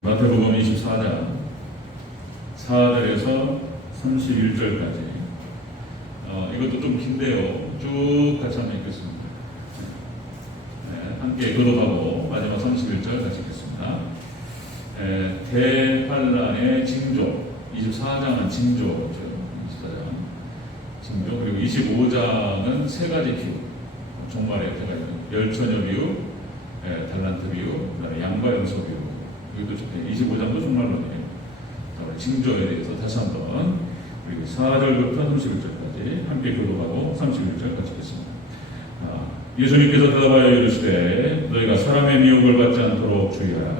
마태복음 24장 4절에서 31절까지 이것도 좀 긴데요. 쭉 같이 한번 읽겠습니다. 함께 교독하고 마지막 31절 같이 읽겠습니다. 대환란의 징조, 24장은 징조죠. 24장 징조, 그리고 25장은 세 가지 비유, 종말의 세 가지 열처녀 비유, 달란트 비유, 그다음에 양과 염소 비유. 이것도 25장도 종말론이에요. 징조에 대해서 다시 한번 우리 4절부터 31절까지 함께 교독하고 31절 같이 읽겠습니다. 예수님께서 대답하여 이르시되 너희가 사람의 미혹을 받지 않도록 주의하라.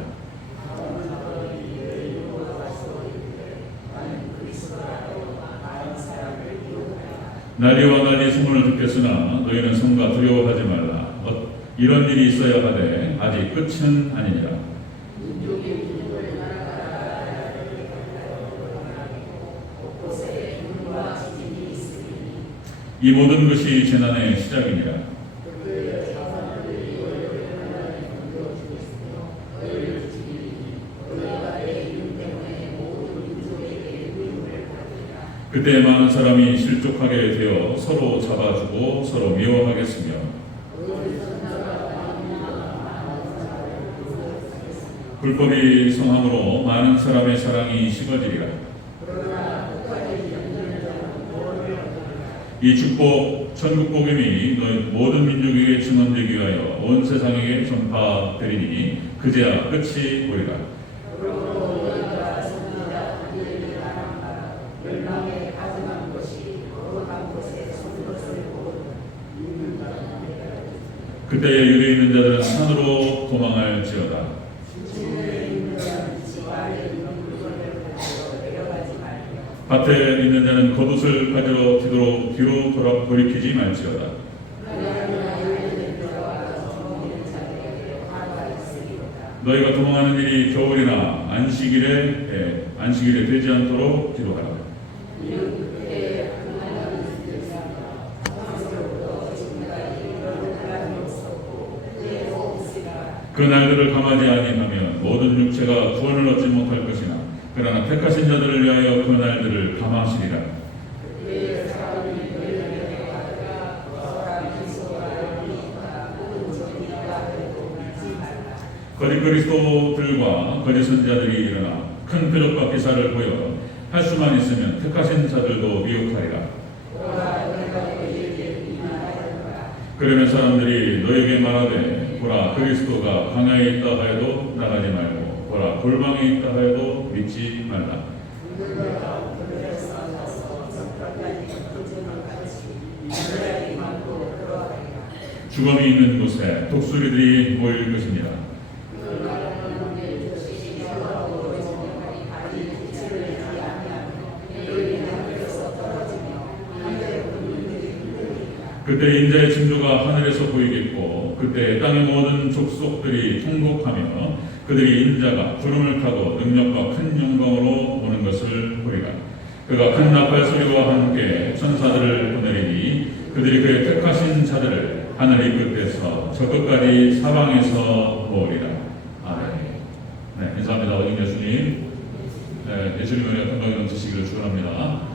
나리와 나리 소문을 듣겠으나 너희는 성과 두려워하지 말라. 이런 일이 있어야 하되 아직 끝은 아니니라. 이 모든 것이 재난의 시작이니라. 그때 많은 사람이 실족하게 되어 서로 잡아주고 서로 미워하겠으며 불법이 성함으로 많은 사람의 사랑이 식어지리라. 이 축복, 천국 복음이 너희 모든 민족에게 증언되기 위하여 온 세상에게 전파되리니 그제야 끝이 오리라. 그때에 유리에 있는 자들은 산으로 도망할지어다. 밭에 있는 자는 겉옷을 가지러 뒤로 돌이키지 말지어다. 너희가 도망하는 일이 겨울이나 안식일에 되지 않도록 기도하라. 그 날들을 감하지 아니하면 모든 육체가 구원을 얻지 못할 것이나 그러나 택하신 자들을 위하여 그 날들을 감하시리라. 거짓 그리스도들과 거짓 선지자들이 일어나 큰 표적과 기사를 보여 할 수만 있으면 택하신 자들도 미혹하리라. 그러면 사람들이 너에게 말하되 보라 그리스도가 광야에 있다 하여도 나가지 말고 보라 골방에 있다 하여도 믿지 말라. 죽음이 있는 곳에 독수리들이 모일 것입니다. 그때 인자의 징조가 하늘에서 보이겠고 그때 땅의 모든 족속들이 통곡하며 그들이 인자가 구름을 타고 능력과 큰 영광으로 오는 것을 보리라. 그가 큰 나팔 소리와 함께 천사들을 보내리니 그들이 그의 택하신 자들을 하늘 이 끝에서 저 끝까지 사방에서 모으리라. 아멘. 네, 감사합니다. 어린 예수님. 네, 예수님의 은혜가 평강이 넘치시기를 축원합니다.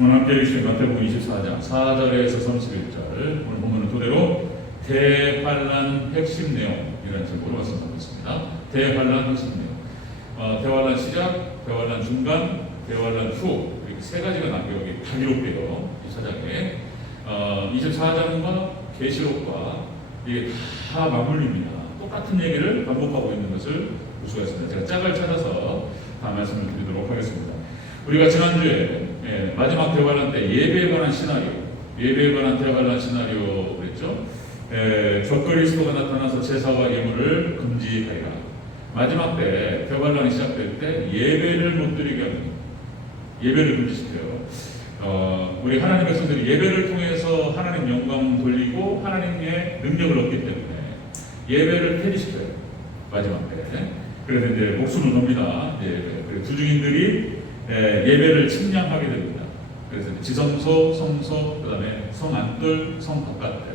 오늘 함께 읽으신 마태복음 24장 4절에서 31절 오늘 본문은 토대로 대환란 핵심 내용 이라는 제목으로 말씀드렸습니다. 대환란 핵심 내용, 대환란 시작, 대환란 중간, 대환란 후 이렇게 세 가지가 여기 다 기록돼요. 24장에 24장과 계시록과 이게 다 맞물립니다. 똑같은 얘기를 반복하고 있는 것을 볼 수가 있습니다. 제가 짝을 찾아서 다 말씀을 드리도록 하겠습니다. 우리가 지난주에 마지막 대환란 때 예배에 관한 대환란 시나리오 그랬죠. 적그리스도가 나타나서 제사와 예물을 금지하리라. 마지막 때 대환란이 시작될 때 예배를 못 드리게 합니다. 예배를 금지시켜요. 우리 하나님 백성들이 예배를 통해서 하나님 영광 돌리고 하나님의 능력을 얻기 때문에 예배를 폐지시켜요. 마지막 때. 그래서 이제 목숨을 겁니다. 예배. 주중인들이 예배를 침략하게 됩니다. 그래서 지성소, 성소, 그 다음에 성 안뜰, 성 바깥들.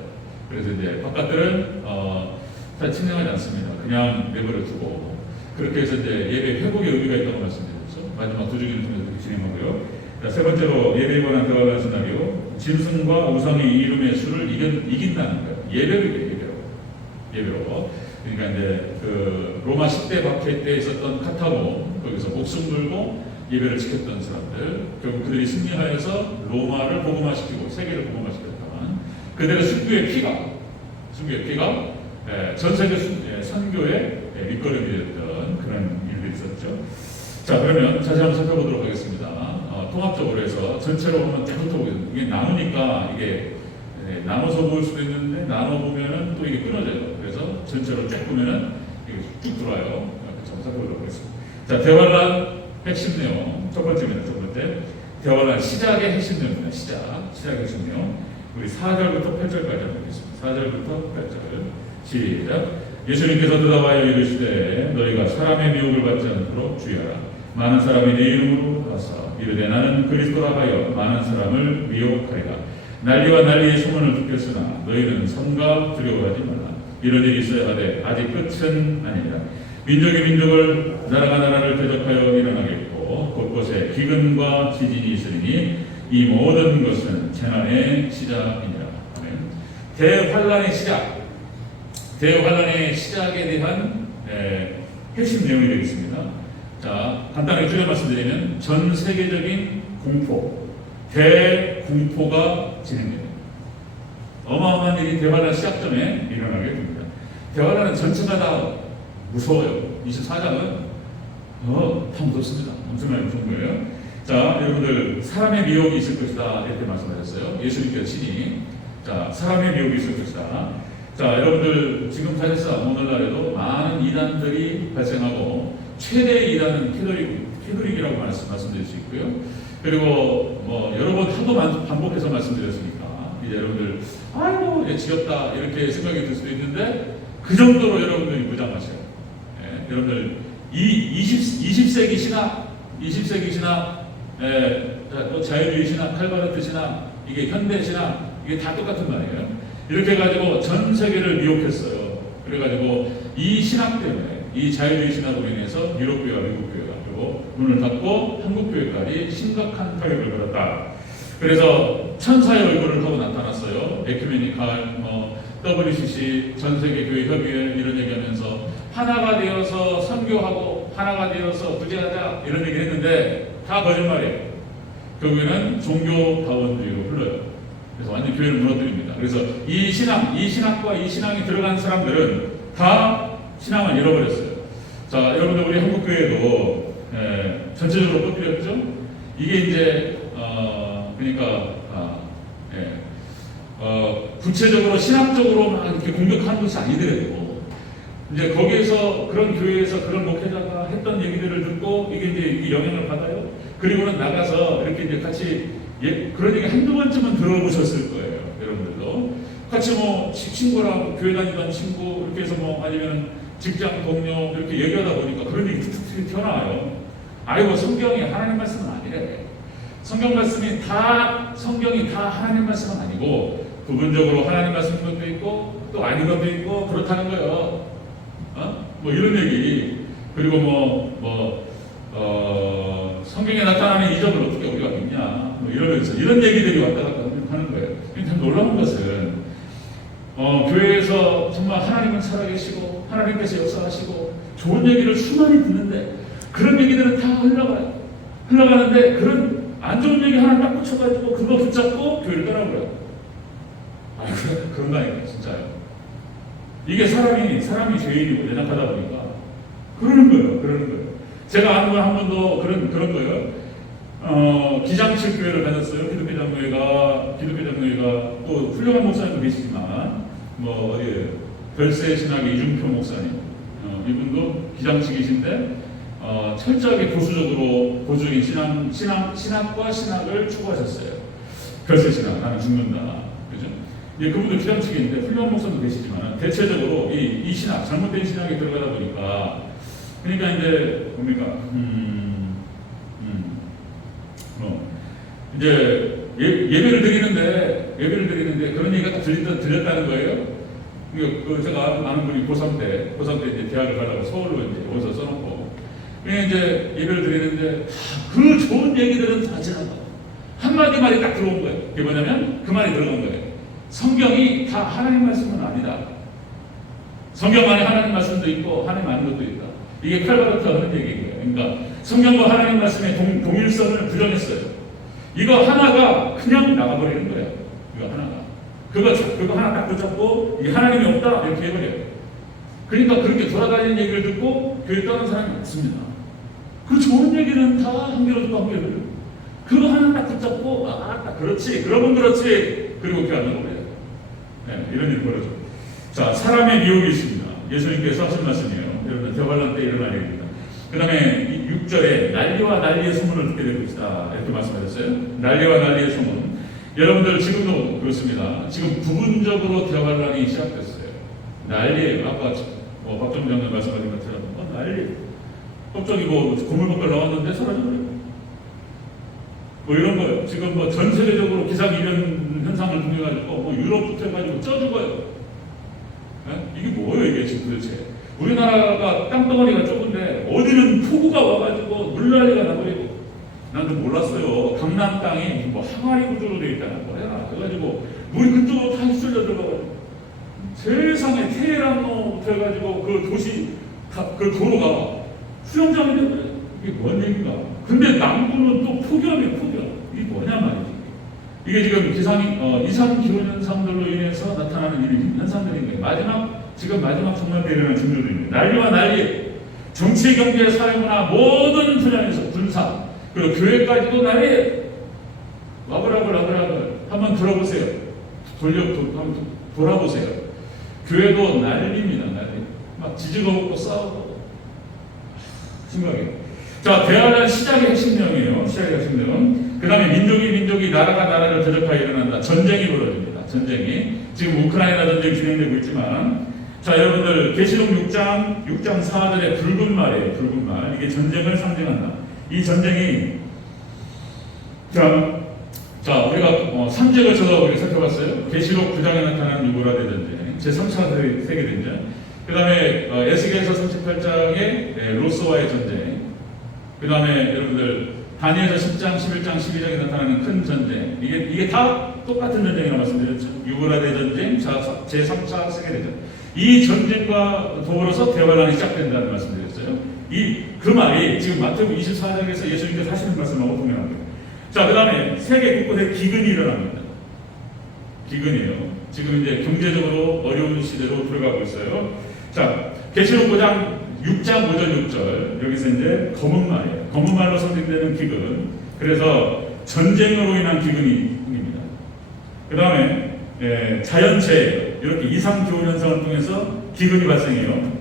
그래서 이제 바깥들은 다 침략하지 않습니다. 그냥 내버려 두고 그렇게 해서 이제 예배 회복의 의미가 있다고 말씀드렸죠. 마지막 두 주기를 통해서 그렇게 진행하고요. 자, 세 번째로 예배에 관한 대화가 시나리오. 짐승과 우상의 이름의 수를 이긴다는 거예요. 예배로. 그러니까 이제 그 로마 10대 박해 때 있었던 카타고, 거기서 목숨 걸고 예배를 지켰던 사람들, 결국 그들이 승리하여서 로마를 복음화시키고 세계를 복음화시켰다만, 그들의 순교의 피가 전 세계 선교의 밑거름이 됐던 그런 일들이 있었죠. 자, 그러면 자세히 한번 살펴보도록 하겠습니다. 통합적으로 해서 전체로 보면 쫙 훑어보겠습니다. 이게 나누니까 이게 나눠서 볼 수도 있는데 나눠 보면은 또 이게 끊어져요. 그래서 전체로 쫙 보면은 이게 쭉 들어와요. 좀 살펴보도록 하겠습니다. 자, 대화란 핵심 내용 첫 번째입니다. 첫 번째, 대화란 시작의 핵심 내용입니다. 시작의 핵심 내용. 우리 4절부터 8절까지 한번 보겠습니다. 4절부터 8절. 시작. 예수님께서 대답하여 이르시되 너희가 사람의 미혹을 받지 않도록 주의하라. 많은 사람이 내 이름으로 와서 이르되 나는 그리스도라 하여 많은 사람을 미혹하리라. 난리와 난리의 소문을 듣겠으나 너희는 삼가 두려워하지 말라. 이런 일이 있어야 하되 아직 끝은 아니라 민족이 민족을 나라가 나라를 대적하여 일어나겠고 곳곳에 기근과 지진이 있으리니 이 모든 것은 재난의 시작이니라. 아멘. 대환란의 시작에 대한 핵심 내용이 되겠습니다. 자, 간단하게 줄여 말씀드리면 전 세계적인 대공포가 진행됩니다. 어마어마한 일이 대환란 시작점에 일어나게 됩니다. 대환란은 전체가 다 무서워요. 24장은 다 무섭습니다. 엄청나게 무서운 거예요. 자, 여러분들 사람의 미혹이 있을 것이다 이렇게 말씀하셨어요. 예수님께서 친히. 자, 사람의 미혹이 있을 것이다. 자, 여러분들 지금 사실상 오늘날에도 많은 이단들이 발생하고 최대의 이단은 캐톨릭이라고 말씀드릴 수 있고요. 그리고 뭐 여러 번 하도 반복해서 말씀드렸으니까 이제 여러분들 아이고 이제 지겹다 이렇게 생각이 들 수도 있는데 그 정도로 여러분들이 무장하셔요. 여러분들 이 20세기 신학, 또 자유주의 신학, 칼바르트 신학, 이게 현대 신학 이게 다 똑같은 말이에요. 이렇게 해가지고 전 세계를 미혹했어요. 그래가지고 이 신학 때문에 이 자유주의 신학으로 인해서 유럽교회와 미국교회가 그리고 문을 닫고 한국교회까지 심각한 타격을 받았다. 그래서 천사의 얼굴을 하고 나타났어요. 에큐메니칼, WCC, 전 세계 교회 협의회 이런 얘기하면서 하나가 되어서 선교하고 하나가 되어서 구제하자 이런 얘기를 했는데 다 거짓말이에요. 결국에는 종교다원주의로 흘러요. 그래서 완전 교회를 무너뜨립니다. 그래서 이 신학과 이 신앙이 들어간 사람들은 다 신앙을 잃어버렸어요. 자, 여러분들 우리 한국교회도 전체적으로 뻗뜨렸죠. 이게 이제 구체적으로 신학적으로 막 이렇게 공격하는 것이 아니더라도 이제 거기에서 그런 교회에서 그런 목회자가 했던 얘기들을 듣고 이게 이제 영향을 받아요. 그리고는 나가서 이렇게 이제 같이 그런 얘기 한두 번쯤은 들어보셨을 거예요. 여러분들도 같이 뭐 친구랑 교회 다니던 친구 이렇게 해서 뭐 아니면 직장 동료 이렇게 얘기하다 보니까 그런 얘기 툭툭 튀어나와요. 아이고 성경이 하나님 말씀은 아니래. 성경이 다 하나님 말씀은 아니고 부분적으로 하나님 말씀인 것도 있고 또 아닌 것도 있고 그렇다는 거예요. 뭐 이런 얘기. 그리고 성경에 나타나는 이적을 어떻게 우리가 믿냐 이러면서 이런 얘기들이 왔다 갔다 하는 거예요. 참 놀라운 것은 교회에서 정말 하나님은 살아계시고 하나님께서 역사하시고 좋은 얘기를 수많이 듣는데 그런 얘기들은 다 흘러가는데 그런 안 좋은 얘기 하나 딱 붙여가지고 그거 붙잡고 교회를 떠나버려요. 그런 거 아니에요. 진짜요. 이게 사람이 죄인이고 연약하다 보니까 그러는 거예요. 제가 아는 건 한 번도 그런 거예요. 기장칠 교회를 다녔어요. 기독교 장로회가 또 훌륭한 목사님도 계시지만 별세 신학의 이중표 목사님 이분도 기장치기신데 철저하게 보수적인 신학과 신학을 추구하셨어요. 별세 신학 나는 죽는다. 그죠? 그분도 기장치기인데 훌륭한 목사도 계시지만 대체적으로 이 신학 잘못된 신학에 들어가다 보니까 그러니까 이제 뭡니까? 이제 예배를 드리는데 그런 얘기가 딱 들렸다는 거예요. 제가 아는 분이 고3 때 이제 대학을 가려고 서울로 이제 오서 써놓고, 이제 예배를 드리는데, 그 좋은 얘기들은 다 지나가. 한마디 말이 딱 들어온 거예요. 그게 뭐냐면, 그 말이 들어온 거예요. 성경이 다 하나님 말씀은 아니다. 성경 안에 하나님 말씀도 있고, 하나님 아닌 것도 있다. 이게 칼바르트 하는 얘기인 거예요. 그러니까, 성경과 하나님 말씀의 동일성을 부정했어요. 이거 하나가 그냥 나가버리는 거예요. 이거 하나가. 그거 하나 딱 붙잡고, 이게 하나님이 없다, 이렇게 해버려요. 그러니까 그렇게 돌아다니는 얘기를 듣고, 교회 떠난 사람이 많습니다. 그 좋은 얘기는 다 한겨울도 한겨울. 그거 하나 딱 붙잡고, 딱 그렇지, 그러면 그렇지. 그리고 교회 안 나오래요. 네, 이런 일이 벌어져. 자, 사람의 미혹이 있습니다. 예수님께서 하신 말씀이에요. 여러분, 대환란 때 일어나야 됩니다. 그 다음에 6절에 난리와 난리의 소문을 듣게 될 것이다. 이렇게 말씀하셨어요. 난리와 난리의 소문. 여러분들 지금도 그렇습니다. 지금 부분적으로 대환란이 시작됐어요. 난리예요. 아까 박정희 장관 말씀하신 것처럼 난리. 갑자기 고물건설 나왔는데 사라져버려요. 이런 거예요. 지금 전 세계적으로 기상이변 현상을 통해가지고 유럽부터 해가지고 쪄 죽어요. 네? 이게 뭐예요, 이게 지금 도대체? 우리나라가 땅덩어리가 좁은데 어디는 폭우가 와가지고 물난리가 나버리고, 난 좀 몰랐어요. 강남 땅이 항아리 구조로 되어 있다는 거야. 그래가지고 물이 그쪽으로 다 휩쓸려 들어가가지고 세상에 테헤란부터 해가지고 그 도시 그 도로가 수영장이 되버려요. 이게 뭔 얘기인가? 근데 남부는 또 폭염이에요, 폭염. 이게 뭐냐 말이지. 이게 지금 이상 기온 현상들로 인해서 나타나는 현상들인 거예요. 지금 마지막 정말 대단한 징조들입니다. 난리와 난리. 정치, 경제, 사회문화 모든 분야에서 군사, 그리고 교회까지도 난리. 와글와글 한번 들어보세요. 한번 돌아보세요. 교회도 난리입니다, 난리. 막 지지고 먹고 싸우고. 심각해요. 자, 대화란 시작의 핵심령이에요. 시작의 핵심령. 그 다음에 민족이 나라가 나라를 대적하여 일어난다. 전쟁이 벌어집니다. 전쟁이. 지금 우크라이나 전쟁이 진행되고 있지만, 자, 여러분들 계시록 6장 4절의 붉은 말이에요. 붉은 말. 이게 전쟁을 상징한다. 이 전쟁이 우리가 3주에 걸쳐서 우리가 살펴봤어요. 계시록 9장에 나타나는 유고라데 전쟁, 제3차 세계대전. 그 다음에 에스겔서 38장의 로스와의 전쟁. 그 다음에 여러분들 다니엘서 10장, 11장, 12장에 나타나는 큰 전쟁. 이게 다 똑같은 전쟁이라고 말씀드렸죠. 유고라데 전쟁, 제3차 세계대전. 이 전쟁과 더불어서 대환란이 시작된다는 말씀드렸어요. 그 말이 지금 마태복음 24장에서 예수님께서 하시는 말씀하고 동일합니다. 자, 그 다음에 세계 곳곳에 기근이 일어납니다. 기근이에요. 지금 이제 경제적으로 어려운 시대로 들어가고 있어요. 자, 계시록 5장 6장 5절 6절 여기서 이제 검은 말이에요. 검은 말로 선택되는 기근. 그래서 전쟁으로 인한 기근이 생깁니다. 그 다음에 자연재해, 이렇게 이상 기온 현상을 통해서 기근이 발생해요.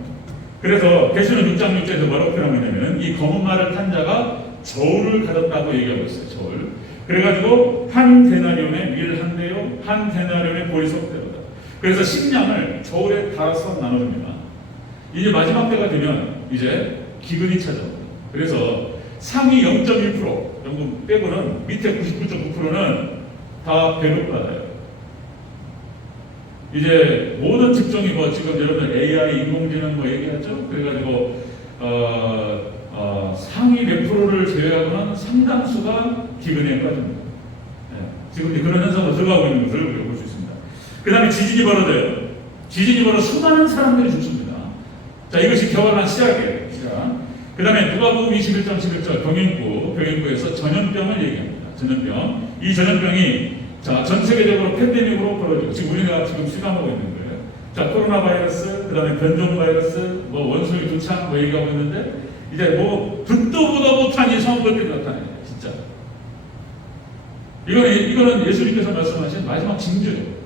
그래서 계시록 6장 6절에서 뭐라고 표현하냐면 이 검은 말을 탄 자가 저울을 가졌다고 얘기하고 있어요. 저울. 그래가지고 한 데나리온에 밀 한 대요, 한 데나리온에 보리석 대로다. 그래서 식량을 저울에 달아서 나눠줍니다. 이제 마지막 때가 되면 이제 기근이 찾아옵니다. 그래서 상위 0.1% 정도 빼고는 밑에 99.9%는 다 배급받아요. 이제 모든 직종이 지금 여러분들 AI, 인공지능 얘기하죠? 그래가지고 상위 몇 프로를 제외하고는 상당수가 기근에 빠집니다. 네. 지금 그런 현상으로 들어가고 있는 것을 우리가 볼 수 있습니다. 그 다음에 지진이 벌어져요. 지진이 벌어 수많은 사람들이 죽습니다. 자, 이것이 겨울한 시작이에요. 시작. 그 다음에 누가복음 21장 11절 병행구에서 전염병을 얘기합니다. 전염병. 이 전염병이 전 세계적으로 팬데믹으로 벌어지고 지금 우리가 지금 실감하고 있는 거예요. 자, 코로나 바이러스, 그 다음에 변종 바이러스, 원숭이 두창 얘기하고 있는데 이제 듣도 보도 못한 이상한 것들이 나타나요. 진짜. 이거는 예수님께서 말씀하신 마지막 징조예요.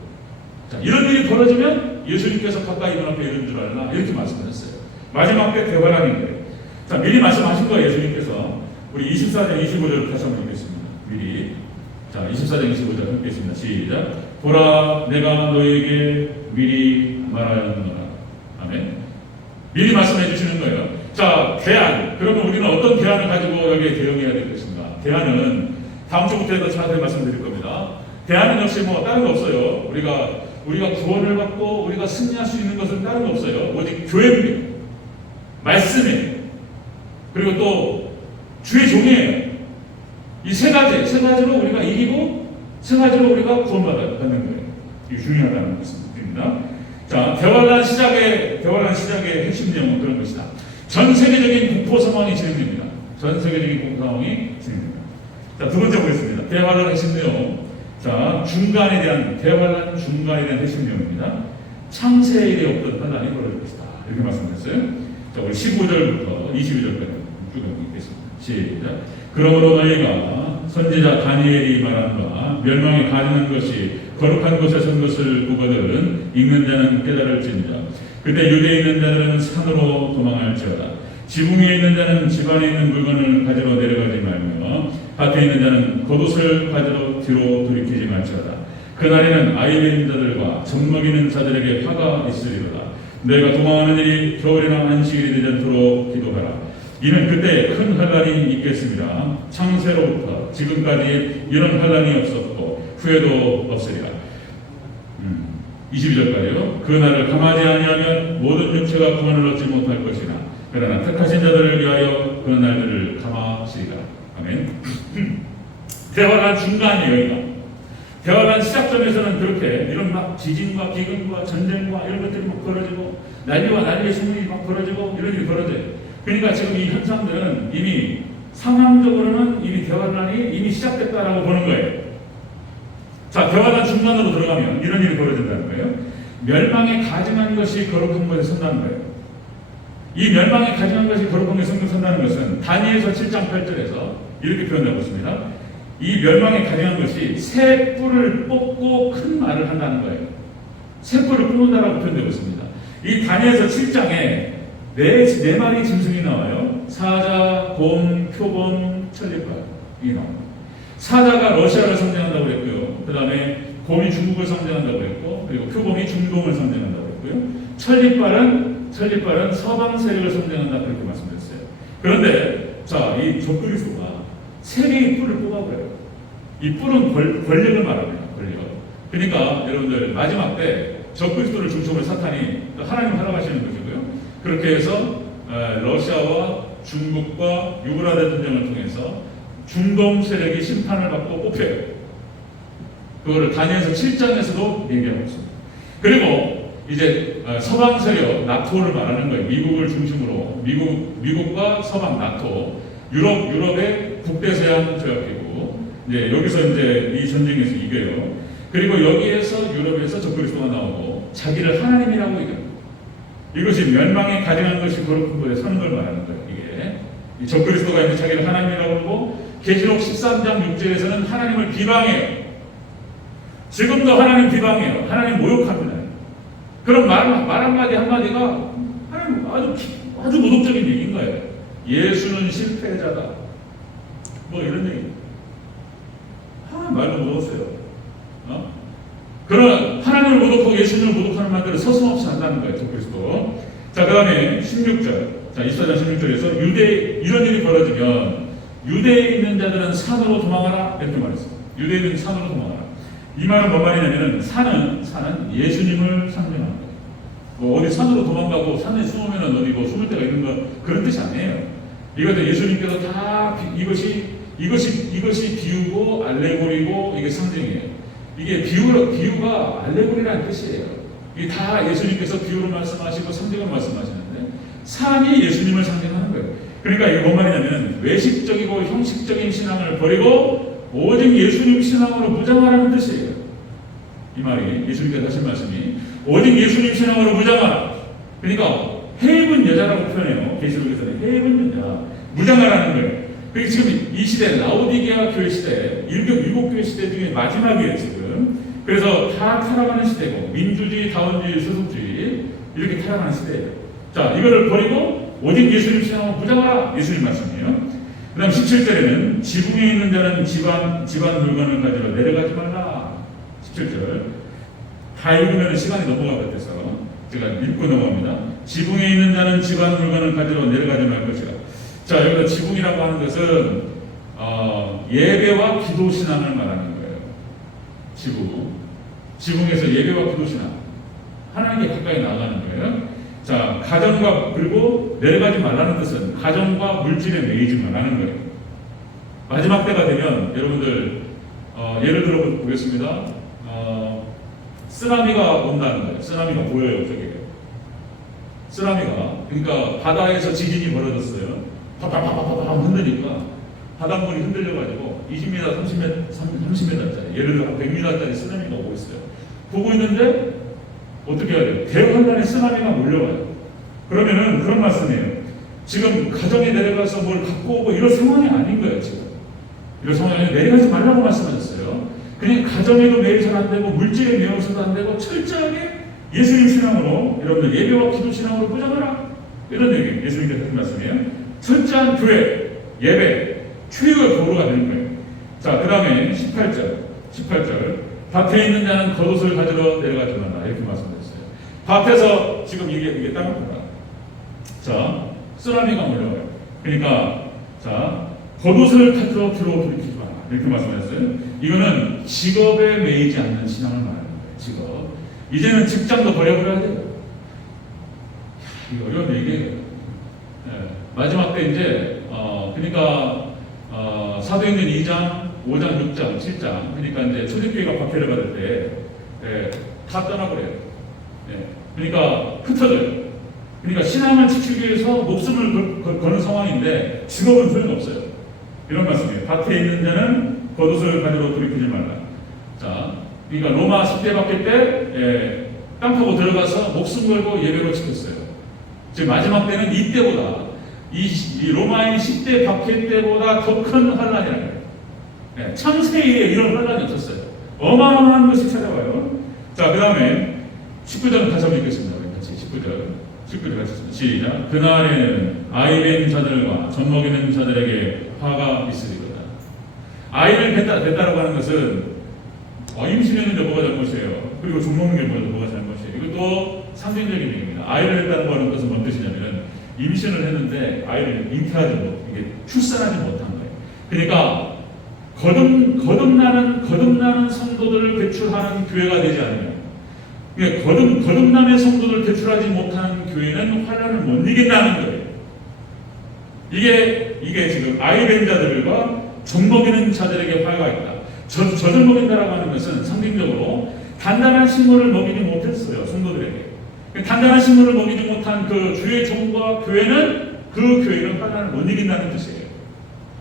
자, 이런 일이 벌어지면 예수님께서 가까이 눈앞에 이런 줄 알라 이렇게 말씀하셨어요. 마지막 때 대환란인 거예요. 자, 미리 말씀하신 거예요. 예수님께서. 우리 24장 25절 다시 한번 읽겠습니다. 미리. 자, 24장 25절 읽겠습니다. 시작. 보라, 내가 너에게 미리 말하였노라. 아멘. 미리 말씀해 주시는 거예요. 자, 대안. 그러면 우리는 어떤 대안을 가지고 여기에 대응해야 될 것인가? 대안은 다음 주부터도 자세히 말씀드릴 겁니다. 대안은 역시 다른 거 없어요. 우리가 우리가 구원을 받고 우리가 승리할 수 있는 것은 다른 거 없어요. 오직 교회입니다. 말씀이에요. 그리고 또 주의 종이에요. 이 세 가지로 우리가 이기고 세 가지로 우리가 구원받는 거예요. 이게 중요하다는 것입니다. 자, 대환란 시작의 핵심 내용은 그런 것이다. 전 세계적인 공포 상황이 진행됩니다. 전 세계적인 공포 상황이 진행됩니다. 자, 두 번째 보겠습니다. 대환란 핵심 내용. 자, 대환란 중간에 대한 핵심 내용입니다. 창세일에 없던 환란이 벌어질 것이다. 이렇게 말씀드렸어요. 자, 우리 15절부터 22절까지 쭉 읽겠습니다. 시작. 그러므로 너희가 선지자 다니엘이 말한 바 멸망에 가증한 것이 거룩한 곳에 선 것을 보거든 읽는 자는 깨달을지니라. 그때 유대에 있는 자들은 산으로 도망할지어다. 지붕에 있는 자는 집안에 있는 물건을 가지러 내려가지 말며 밭에 있는 자는 겉옷을 가지러 뒤로 돌이키지 말지어다. 그날에는 아이 낳는 자들과 젖먹이는 자들에게 화가 있으리로다. 너희가 도망하는 일이 겨울이나 안식일이 되지 않도록 기도하라. 이는 그때 큰 환란이 있겠습니다. 창세로부터 지금까지 이런 환란이 없었고 후에도 없으리라. 22절까지요. 그 날을 감하지 아니하면 모든 육체가 구원을 얻지 못할 것이나 그러나 택하신 자들을 위하여 그 날들을 감하시리라. 아멘. 대환란 중간이에요. 여기가. 대환란 시작점에서는 그렇게 이런 막 지진과 기근과 전쟁과 이런 것들이 막 벌어지고 난리와 난리의 소문이 막 벌어지고 이런 일이 벌어져요. 그러니까 지금 이 현상들은 이미 상황적으로는 이미 대환란이 이미 시작됐다라고 보는 거예요. 자, 대환란 중간으로 들어가면 이런 일이 벌어진다는 거예요. 멸망에 가증한 것이 거룩한 곳에 선다는 거예요. 이 멸망에 가증한 것이 거룩한 곳에 선다는 것은 다니엘서 7장 8절에서 이렇게 표현하고 있습니다. 이 멸망에 가증한 것이 새 뿔을 뽑고 큰 말을 한다는 거예요. 새 뿔을 뽑는다라고 표현되고 있습니다. 이 다니엘서 7장에 네 마리 짐승이 나와요. 사자, 곰, 표범, 천리빨 이 나옵니다. 사자가 러시아를 상징한다고 그랬고요. 그 다음에 곰이 중국을 상징한다고 그랬고, 그리고 표범이 중동을 상징한다고 그랬고요. 천리빨은 서방 세력을 상징한다 그렇게 말씀드렸어요. 그런데 자, 이 적그리스도가 세 개의 뿔을 뽑아버려요. 이 뿔은 권력을 말합니다. 권력. 그러니까 여러분들 마지막 때 적그리스도를 중심으로 사탄이 하나님 활용하시는 것이고요. 그렇게 해서 러시아와 중국과 유브라데 전쟁을 통해서 중동 세력이 심판을 받고 뽑혀요. 그거를 다니엘서 7장에서도 얘기하고 있습니다. 그리고 이제 서방 세력, 나토를 말하는 거예요. 미국을 중심으로 미국과 서방 나토, 유럽의 국대서양 조약기구. 이제 여기서 이제 이 전쟁에서 이겨요. 그리고 여기에서 유럽에서 적그리스도가 나오고 자기를 하나님이라고 얘기합니다. 이것이 멸망에 가증한 것이 거룩한 곳에 서는 걸 말하는 거예요. 이게 이 적그리스도가 이제 자기를 하나님이라고 하고 계시록 13장 6절에서는 하나님을 비방해요. 지금도 하나님 비방해요. 하나님 모욕합니다. 그런 말 한마디가 하나님 아주 모독적인 얘기인 거예요. 예수는 실패자다. 뭐 이런 얘기. 말도 못했어요. 그런 하나님을 모독하고 예수님을 모독하는 말들을 서슴없이 한다는 거예요. 적그리스도. 자, 그 다음에 16절. 자, 24장 16절에서 이런 일이 벌어지면 유대에 있는 자들은 산으로 도망하라 이렇게 말했어요. 유대에 있는 산으로 도망하라. 이 말은 뭔 말이냐면은 산은 예수님을 상징하는 거예요. 뭐 어디 산으로 도망가고 산에 숨으면은 어디 뭐 숨을 데가 있는 거 그런 뜻이 아니에요. 이것도 예수님께서 다 이것이 비유고 알레고리고 이게 상징이에요. 이게 비유가 알레고리라는 뜻이에요. 이게 다 예수님께서 비유로 말씀하시고 상징으로 말씀하시는데 산이 예수님을 상징하는 거예요. 그러니까 이게 뭔 말이냐면 외식적이고 형식적인 신앙을 버리고 오직 예수님 신앙으로 무장하라는 뜻이에요. 이 말이 예수님께서 하신 말씀이 오직 예수님 신앙으로 무장하라. 그러니까 해입은 여자라고 표현해요. 계시록에서는 해입은 여자 무장하라는 거예요. 그러니까 지금 이 시대 라오디게아 교회 시대 일곱 교회 시대 중에 마지막이에요 지금. 그래서 다 타락하는 시대고 민주주의, 다원주의, 소속주의 이렇게 타락하는 시대예요. 자, 이거를 버리고 오직 예수님 신앙으로 무장하라 예수님 말씀이에요. 그 다음 17절에는 지붕에 있는 자는 집안 물건을 가지러 내려가지 말라. 17절 다 읽으면 시간이 넘어갈 것 같아서 제가 읽고 넘어갑니다. 지붕에 있는 자는 집안 물건을 가지러 내려가지 말 것이라. 자, 여기서 지붕이라고 하는 것은 예배와 기도 신앙을 말하는 거예요. 지붕에서 예배와 기도시나 하나님께 가까이 나아가는 거예요. 자, 가정과, 그리고 내려가지 말라는 뜻은 가정과 물질에 매이지 말라는 거예요. 마지막 때가 되면 여러분들 예를 들어 보겠습니다. 쓰나미가 온다는 거예요. 쓰나미가 보여요, 저게. 쓰나미가, 그러니까 바다에서 지진이 벌어졌어요. 파파파파파 흔드니까 바닷물이 흔들려가지고 20m, 30m짜리, 예를 들어 100m짜리 쓰나미가 오고 있어요. 보고 있는데 어떻게 해야 돼요? 대환란의 쓰나미가 몰려와요. 그러면은 그런 말씀이에요. 지금 가정에 내려가서 뭘 갖고 오고 이런 상황이 아닌 거예요, 지금. 이런 상황에 내려가지 말라고 말씀하셨어요. 그냥 가정에도 매여서는 안 되고 물질에 매여서도 안 되고 철저하게 예수님 신앙으로, 여러분들 예배와 기도 신앙으로 포장하라, 이런 얘기예요. 예수님께서 하신 말씀이에요. 철저한 교회, 예배, 최후의 도로가 되는 거예요. 자, 그 다음에 18절 밭에 있는 자는 겉옷을 가지러 내려가지 말라, 이렇게 말씀드렸어요. 밭에서 지금 이게 땅을 보라. 자, 쓰나미가 몰려와요. 그러니까 자, 겉옷을 가지러 들어오지 마라, 이렇게 말씀하셨어요. 이거는 직업에 매이지 않는 신앙을 말하는 거예요. 직업. 이제는 직장도 버려버려야 돼요. 이거 어려운 얘기예요. 네. 마지막 때 이제 그러니까 사도행전 2장, 5장, 6장, 7장, 그러니까 이제 초대교회가 박해를 받을 때 다 떠나버려요. 네. 그러니까 흩어져요. 그러니까 신앙을 지키기 위해서 목숨을 거는 상황인데 직업은 소용없어요. 이런 말씀이에요. 밭에 있는 자는 겉옷을 가지러 돌이키지 말라. 자, 그러니까 로마 10대 박해 때 땅 파고 들어가서 목숨 걸고 예배로 지켰어요. 지금 마지막 때는 이때보다 이 로마인 10대 박해 때보다 더 큰 환란이라는 거예요. 네, 창세일에 이런 환란이 없었어요. 어마어마한 것이 찾아와요. 자, 그 다음에 19절 다시 한번 읽겠습니다. 우리 같이 19절 같이 시작. 그날에는 아이된 자들과 젖먹이는 자들에게 화가 있으리로다. 아이를 뱉다라고 하는 것은 임신했는데 뭐가 잘못이에요. 그리고 젖먹는 게 뭐가 잘못이에요. 이것도 상징적인 얘기입니다. 아이를 뱉다라고 하는 것은 뭔 뜻이냐면 임신을 했는데 아이를 잉태하지 못, 이게 출산하지 못한 거예요. 그러니까 거듭나는 성도들을 배출하는 교회가 되지 않으면, 그러니까 거듭남의 성도들을 배출하지 못하는 교회는 환란을 못 이긴다는 거예요. 이게 지금 아이된 자들과 젖먹이는 자들에게 화가 있다. 젖을 먹인다라고 하는 것은 상징적으로 단단한 식물을 먹이지 못했어요, 성도들에게. 단단한 식물을 먹이지 못한 그 주의 종과 교회는, 그 교회는 환란을 못 이긴다는 뜻이에요.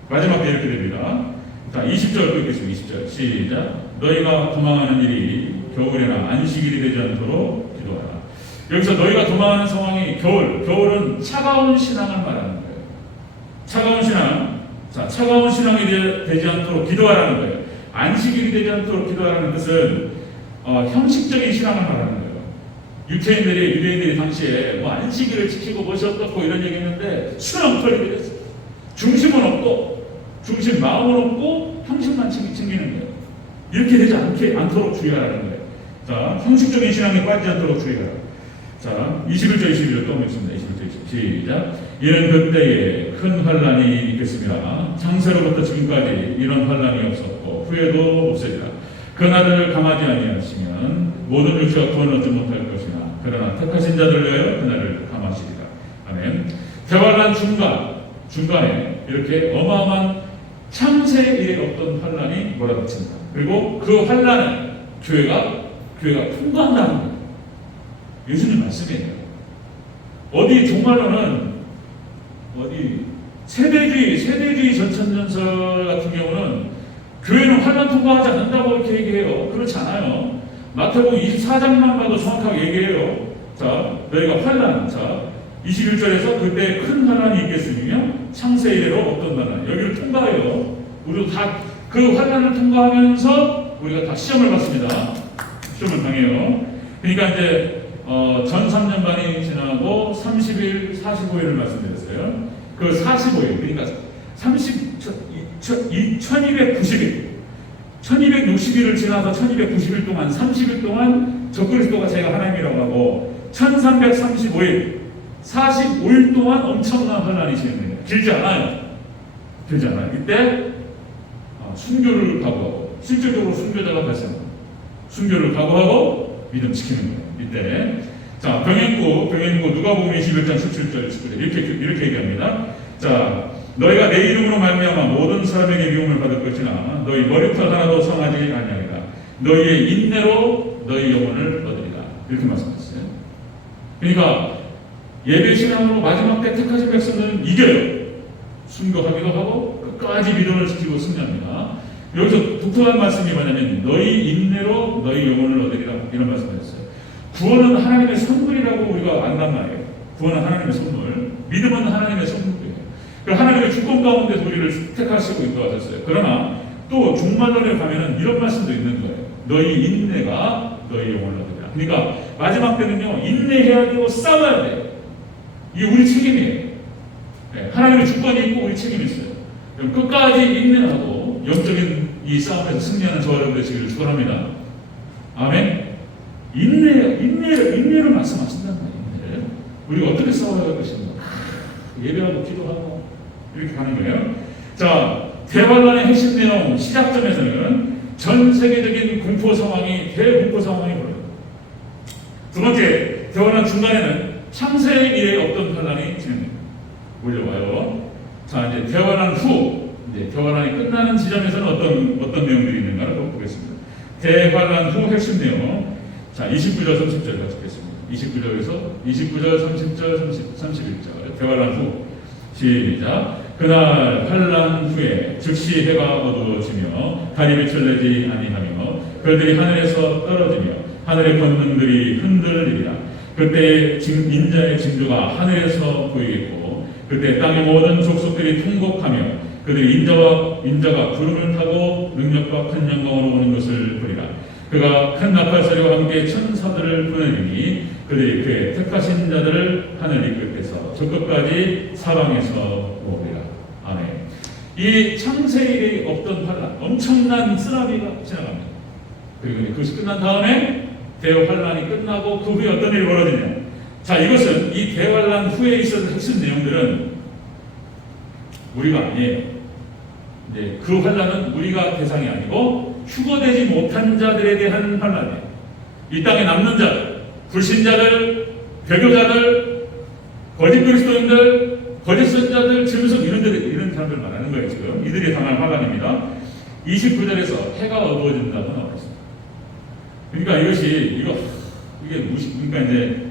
마지막 때 이렇게 됩니다. 자, 20절 읽겠습니다. 20절 시작. 너희가 도망하는 일이 겨울에나 안식일이 되지 않도록 기도하라. 여기서 너희가 도망하는 상황이 겨울은 차가운 신앙을 말하는 거예요. 차가운 신앙. 자, 차가운 신앙이 되지 않도록 기도하라는 거예요. 안식일이 되지 않도록 기도하라는 것은 형식적인 신앙을 말하는 거예요. 유대인들이 당시에 뭐 안식일을 지키고 무엇이 어떻고 이런 얘기했는데 수는 털리게 됐어요. 중심은 없고, 마음은 없고 형식만 챙기는 거예요. 이렇게 되지 않도록 주의하라는 거예요. 자, 형식적인 신앙에 빠지지 않도록 주의하라. 자, 21절 22절 또 보겠습니다. 21절 시작. 이는 그때에 큰 환란이 있겠습니다. 창세로부터 지금까지 이런 환란이 없었고 후에도 없으리라. 그날을 감하지 아니하시면 모든 육체가 구원 얻지 못할 것이나 그러나 택하신 자들 위하여 그날을 감하시리라. 아멘. 대환란 중간에 이렇게 어마어마한 창세일에 없던 환란이 몰아닥친다. 그리고 그 환란을 교회가 통과한다는 거예요. 예수님 말씀이에요. 정말로는 세대주의 전천전설 같은 경우는 교회는 환란 통과하지 않는다고 이렇게 얘기해요. 그렇지 않아요. 마태복음 24장만 봐도 정확하게 얘기해요. 자, 너희가 환란. 자, 21절에서 그때 큰 환란이 있겠으며 창세일에로 어떤 환란. 여기를 통과해요. 우리도 다 그 환란을 통과하면서 우리가 다 시험을 받습니다. 시험을 당해요. 그러니까 이제 전 3년 반이 지나고 30일, 45일을 말씀드렸어요. 그 45일, 그러니까 1260일을 지나서 1290일 동안, 30일 동안 적그리스도가 제가 하나님이라고 하고 1335일, 45일 동안 엄청난 환란이 진행돼요. 길지 않아요. 이때 순교를 각오하고 실질적으로 순교자가 발생합니다. 순교를 각오하고 믿음 지키는 거예요. 이때 자 병행고 누가복음 21장 17절 19절 이렇게 얘기합니다. 자 너희가 내 이름으로 말미암아 모든 사람에게 미움을 받을 것이나 너희 머리털 하나도 성하지 아니하리라. 너희의 인내로 너희 영혼을 얻으리라. 이렇게 말씀하셨어요. 그러니까 예배 신앙으로 마지막 때 택하신 백성들은 이겨요. 순교하기도 하고 끝까지 믿음을 지키고 승리합니다. 여기서 독특한 말씀이 뭐냐면 너희 인내로 너희 영혼을 얻으리라 이런 말씀하셨어요. 구원은 하나님의 선물이라고 우리가 안단 말이에요. 구원은 하나님의 선물, 믿음은 하나님의 선물이에요. 하나님의 주권 가운데서 우리를 택하시고 인도하셨어요. 그러나 또 종말론에 가면은 이런 말씀도 있는 거예요. 너희 인내가 너희 영혼을 얻으리라. 그러니까 마지막 때는요 인내해야 되고 싸워야 돼요. 이게 우리 책임이에요. 네, 하나님의 주권이 있고 우리 책임이 있어요. 그럼 끝까지 인내하고 영적인 이 싸움에서 승리하는 저와 여러분 되시기를 축원합니다. 아멘. 인내를 말씀하신단 말이에요. 우리가 어떻게 싸워야 할 것인가? 예배하고 기도하고 이렇게 가는 거예요. 자, 대환란의 핵심 내용 시작점에서는 전 세계적인 공포 상황이 대공포 상황이 벌어요. 두 번째, 대환란 중간에는 창세 이래 없던 환란이 진행됩니다. 올려와요. 자, 이제 대환란 후, 이제 대환란이 끝나는 지점에서는 어떤 내용들이 있는가를 보겠습니다. 대환란 후 핵심 내용. 자, 29절, 30절 같이 보겠습니다. 29절, 30절, 31절. 대환란 후. 시작. 그날 환란 후에 즉시 해가 어두워지며 달이 빛을 내지 아니하며 별들이 하늘에서 떨어지며 하늘의 권능들이 흔들리리라. 그때 인자의 징조가 하늘에서 보이겠고 그때 땅의 모든 족속들이 통곡하며 그들이 인자가 구름을 타고 능력과 큰 영광으로 오는 것을 보리라. 그가 큰 나팔 소리와 함께 천사들을 보내리니 그들이 그의 택하신 자들을 하늘 이 끝에서 저 끝까지 사방에서 오리라. 아멘. 이 창세일이 없던 환란, 엄청난 쓰나미가 지나갑니다. 그리고 그것이 끝난 다음에 대환란이 끝나고 그 후에 어떤 일이 벌어지냐. 자, 이것은 이 대환란 후에 있었던 핵심 내용들은 우리가 아니에요. 이제 그 환란은 우리가 대상이 아니고 휴거되지 못한 자들에 대한 환란이에요. 이 땅에 남는 자들, 불신자들, 배교자들, 거짓 그리스도인들, 거짓 선자들, 짐승 이런 사람들 말하는 거예요. 지금 이들이 당할 환란입니다. 29절에서 해가 어두워진다고 나와 있습니다. 그러니까 그러니까 이제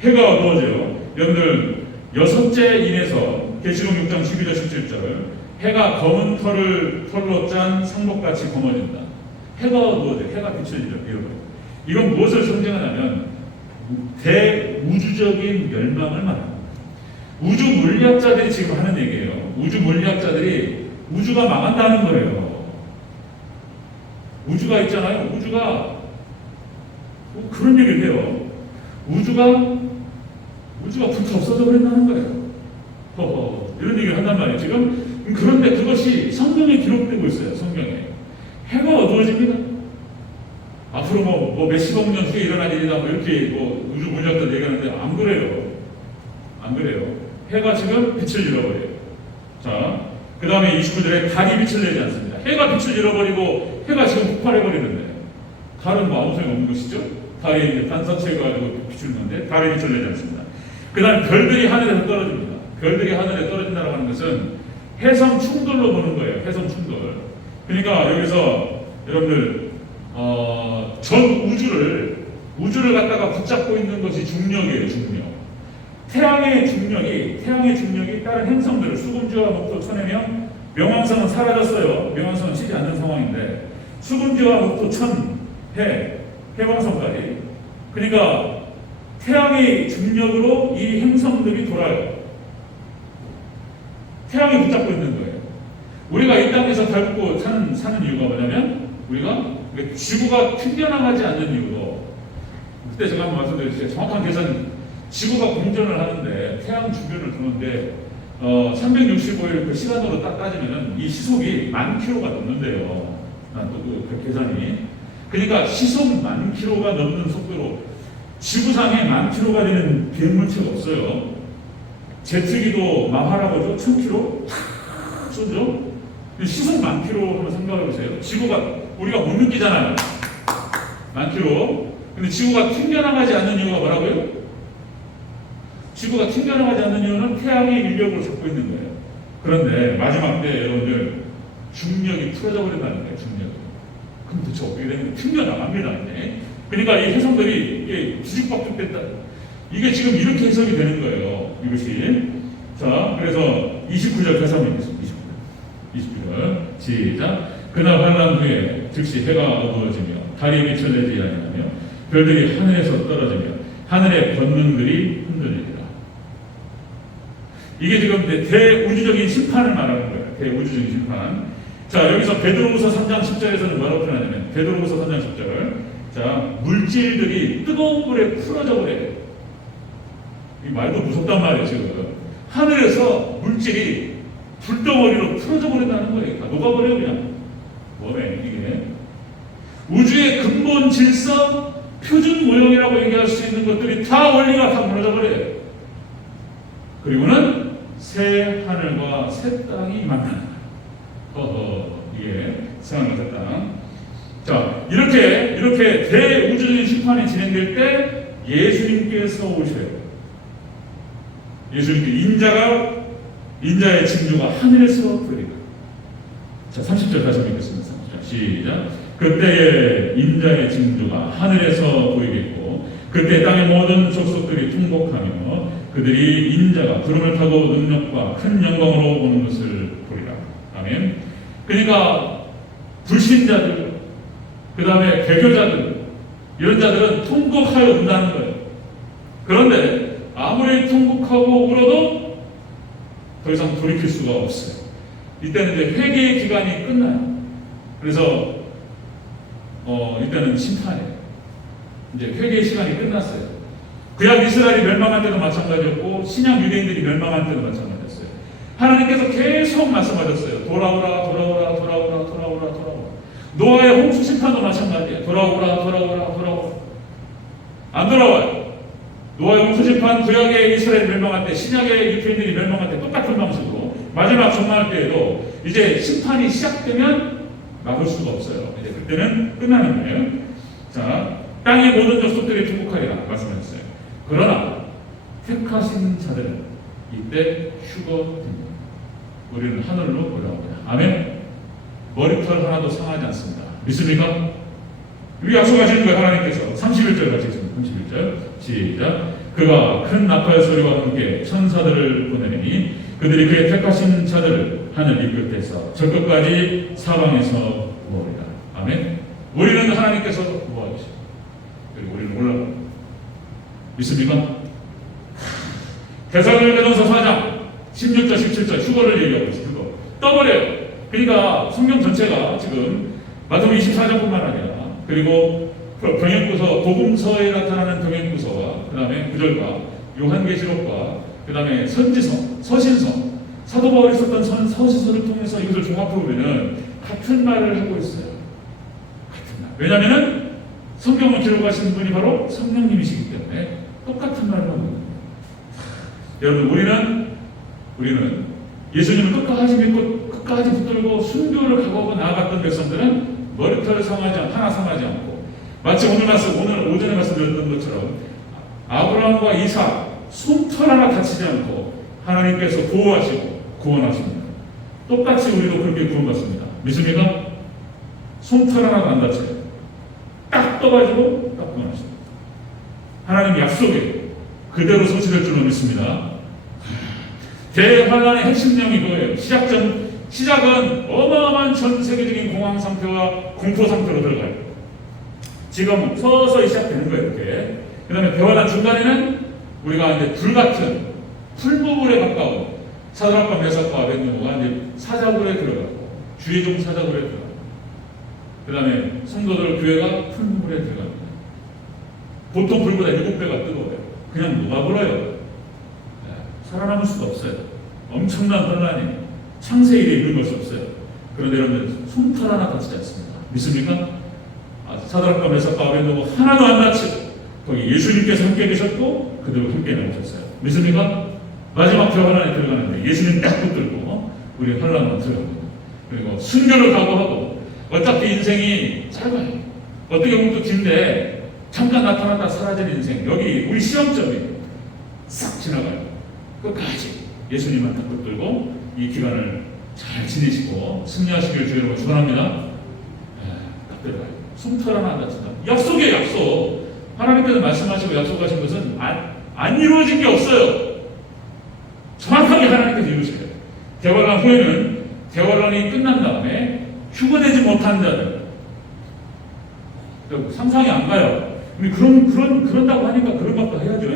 해가 어두워져요. 여러분들 여섯째 인에서 계시록 6장 12절 17절 해가 검은 털로 짠 상복같이 검어진다. 해가 어두워져요. 해가 빛을 잃어버려요. 이건 무엇을 상징하냐면 대우주적인 멸망을 말합니다. 우주 물리학자들이 지금 하는 얘기예요. 우주 물리학자들이 우주가 망한다는 거예요. 우주가 있잖아요. 우주가 그런 얘기를 해요. 우주가 불타 없어져 버린다는 거예요. 이런 얘기를 한단 말이에요. 지금 그런데 그것이 성경에 기록되고 있어요. 성경에 해가 어두워집니다. 앞으로 뭐 몇십억 년 후에 일어날 일이다 이렇게 우주 물리학자들 얘기하는데 안 그래요. 해가 지금 빛을 잃어버려요. 자, 그 다음에 29절에 달이 빛을 내지 않습니다. 해가 빛을 잃어버리고 해가 지금 폭발해버리는데 달은 아무 소용 없는 것이죠. 달이 이제 반사체가 가지고 빛을 내는데 달이 빛을 내지 않습니다. 그 다음에 별들이 하늘에서 떨어집니다. 별들이 하늘에 떨어진다고 하는 것은 해성 충돌로 보는 거예요. 해성 충돌. 그러니까 여기서 여러분들 전 우주를 갖다가 붙잡고 있는 것이 중력이에요. 중력. 태양의 중력이 다른 행성들을 수금지와 목토 천해면 명왕성은 사라졌어요. 명왕성은 치지 않는 상황인데 수금지와 목토 천 해왕성까지. 그러니까 태양의 중력으로 이 행성들이 돌아요. 태양이 붙잡고 있는 거예요. 우리가 이 땅에서 밟고 사는 이유가 뭐냐면 우리가 지구가 튕겨나가지 않는 이유로 그때 제가 한번 말씀드렸어요. 정확한 계산 지구가 공전을 하는데 태양 주변을 도는데 365일 그 시간으로 딱 따지면은 이 시속이 10,000km가 넘는데요. 그 계산이. 그러니까 시속 10,000km가 넘는 속도로 지구상에 10,000km가 되는 비행물체가 없어요. 제트기도 마하라고 하죠. 1,000km 탁 쏘죠. 시속 10,000km 한번 생각해 보세요. 지구가 우리가 못 느끼잖아요. 많기로. 근데 지구가 튕겨나가지 않는 이유가 뭐라고요? 지구가 튕겨나가지 않는 이유는 태양이 인력을 잡고 있는 거예요. 그런데 마지막 때 여러분들 중력이 풀어져 버린다는 거예요. 중력이. 그럼 도대체 어떻게 되는 거예요? 튕겨나갑니다. 이제. 그러니까 이 해성들이 이게 뒤죽박죽 됐다. 이게 지금 이렇게 해석이 되는 거예요. 이것이. 자, 그래서 29절 다시 한번 읽겠습니다. 29절 시작. 그날 환란 후에 즉시 해가 어두워지며 달이 비춰내지 아니하며 별들이 하늘에서 떨어지며 하늘의 권능들이 흔들리리라. 이게 지금 대우주적인 심판을 말하는 거예요. 대우주적인 심판. 자, 여기서 베드로후서 3장 10절에서는 뭐라고 표현하냐면 베드로후서 3장 10절. 자, 물질들이 뜨거운 불에 풀어져 버려요. 이 말도 무섭단 말이에요. 지금 하늘에서 물질이 불덩어리로 풀어져 버린다는 거예요. 다 녹아버려요. 그냥 뭐래 이게. 우주의 근본 질서 표준 모형이라고 얘기할 수 있는 것들이 다 원리가 다 무너져 버려요. 그리고는 새 하늘과 새 땅이 만나는 거예요. 이게 새 하늘과 새 땅. 자, 이렇게 대우주적인 심판이 진행될 때 예수님께서 오셔요. 예수님께 인자의 징조가 하늘에서 보이리라. 자, 30절 다시 한번 읽겠습니다. 시작. 그때에 인자의 징조가 하늘에서 보이겠고 그때 땅의 모든 족속들이 통곡하며 그들이 인자가 구름을 타고 능력과 큰 영광으로 오는 것을 보리라. 아멘. 그러니까 불신자들, 그 다음에 개교자들, 이런 자들은 통곡하여 운다는 거예요. 그런데 아무리 통곡하고 울어도 더 이상 돌이킬 수가 없어요. 이때는 이제 회개의 기간이 끝나요. 그래서 이때는 심판이에요. 이제 회개의 시간이 끝났어요. 구약 이스라엘이 멸망할 때도 마찬가지였고 신약 유대인들이 멸망할 때도 마찬가지였어요. 하나님께서 계속 말씀하셨어요. 돌아오라, 돌아오라, 돌아오라, 돌아오라, 돌아오라. 노아의 홍수 심판도 마찬가지예요. 돌아오라, 돌아오라, 돌아오라. 안 돌아와요. 노아의 홍수 심판, 구약의 이스라엘 멸망할 때, 신약의 유대인들이 멸망할 때 똑같은 방식으로 마지막 종말 때에도 이제 심판이 시작되면 막을 수가 없어요. 이제 그때는 끝나는 거예요. 자, 땅의 모든 족속들이 통곡하리라 말씀하셨어요. 그러나 택하신 자들은 이때 휴거됩니다. 우리는 하늘로 올라옵니다. 아멘. 머리털 하나도 상하지 않습니다. 믿습니까? 우리 약속하시는 거예요. 하나님께서 31절 같이 읽습니다. 31절 시작. 그가 큰 나팔 소리와 함께 천사들을 보내니 그들이 그의 택하신 자들을 하늘 이 끝에서 저 끝까지 사방에서 모으리라. 아멘. 우리는 하나님께서 모아주시고 그리고 우리는 올라갑니다. 믿습니까? 데살로니가전서 4장 16절 17절 휴거를 얘기하고 있어요. 휴거 떠버려요. 그러니까 성경 전체가 지금 마태복음 24장뿐만 아니라 그리고 병행구서 복음서에 나타나는 병행구서와 그 다음에 구절과 요한계시록과 그 다음에 선지서, 서신서, 사도 바울이 썼던 서신서를 통해서 이것을 종합해 보면은 같은 말을 하고 있어요. 같은 말. 왜냐하면은 성경을 기록하신 분이 바로 성령님이시기 때문에 똑같은 말을 하고 있는 거예요. 여러분, 우리는 예수님을 끝까지 믿고 끝까지 붙들고 순교를 각오하고 나아갔던 백성들은 머리털을 하나 상하지 않고 마치 오늘 오전에 말씀드렸던 것처럼 아브라함과 이삭 솜털 하나 다치지 않고 하나님께서 보호하시고 구원하십니다. 똑같이 우리도 그렇게 구원받습니다. 믿습니까? 솜털 하나도 안 다쳐요. 딱 떠가지고 딱 구원하십니다. 하나님 약속에 그대로 성취될 줄로 믿습니다. 대환란의 핵심 내용이 그거예요. 시작은 어마어마한 전 세계적인 공황 상태와 공포 상태로 들어가요. 지금 서서히 시작되는 거예요. 이렇게. 그 다음에 대환란 중간에는 우리가 이제 불같은 풀무불에 가까운 사드락과 메삭과 아벳느고가 이제 사자굴에 들어가고 주의종 사자굴에 들어가고 그 다음에 성도들 교회가 풀무불에 들어갑니다. 보통 불보다 7배가 뜨거워요. 그냥 녹아버려요. 살아남을 수가 없어요. 엄청난 혼란이 창세 일에 이룰 것이 없어요. 그런데 여러분들 솜털 하나 다치지 않습니다. 믿습니까? 사드락과 메삭과 아벳느고 하나도 안 다치고 거기 예수님께서 함께 계셨고 그들과 함께 나오셨어요. 믿습니까? 마지막 대환란에 들어가는데 예수님 딱 붙들고 우리 환란만 들어갑니다. 그리고 순교를 각오하고 어차피 인생이 짧아요. 어떻게 보면 또 긴데 잠깐 나타났다 사라진 인생. 여기 우리 시험점이 싹 지나가요. 끝까지 예수님한테 붙들고 이 기간을 잘 지내시고 승리하시길 주의 이름으로 축원합니다. 딱 들어가요. 숨털 하나 안 다친다. 약속이에요, 약속. 하나님께서 말씀하시고 약속하신 것은 안 이루어진 게 없어요. 정확하게 하나님께서 이루시래요. 대관람 후에는 대관람이 끝난 다음에 휴거되지 못한 자들. 상상이 안 가요. 우리 그런다고 하니까 그런 것도 해야죠.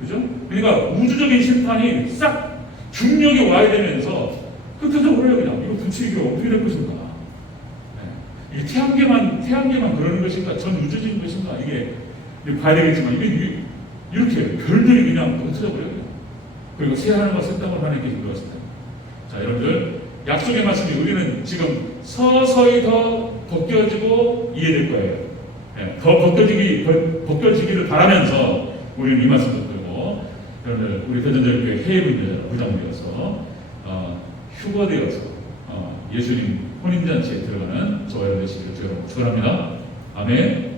그죠? 그러니까 우주적인 심판이 싹 중력이 와야 되면서 흩어져 버려요. 그냥 이거 부치기가 어떻게 될 것인가? 이게 태양계만 그러는 것인가? 전 우주적인 것인가? 이게 봐야 되겠지만 이게 이렇게 별들이 그냥 흩어져 버려요. 그리고 새하늘과 새 땅을 하나님께 인도하신다. 자, 여러분들 약속의 말씀이 우리는 지금 서서히 더 벗겨지고 이해될 거예요. 더 벗겨지기를 바라면서 우리는 이 말씀 듣고 여러분들 우리 대전제일교회 해외분들 부장되어서 휴거되어서 예수님 혼인잔치에 들어가는 저와 여러분 되시기를 축원합니다. 아멘.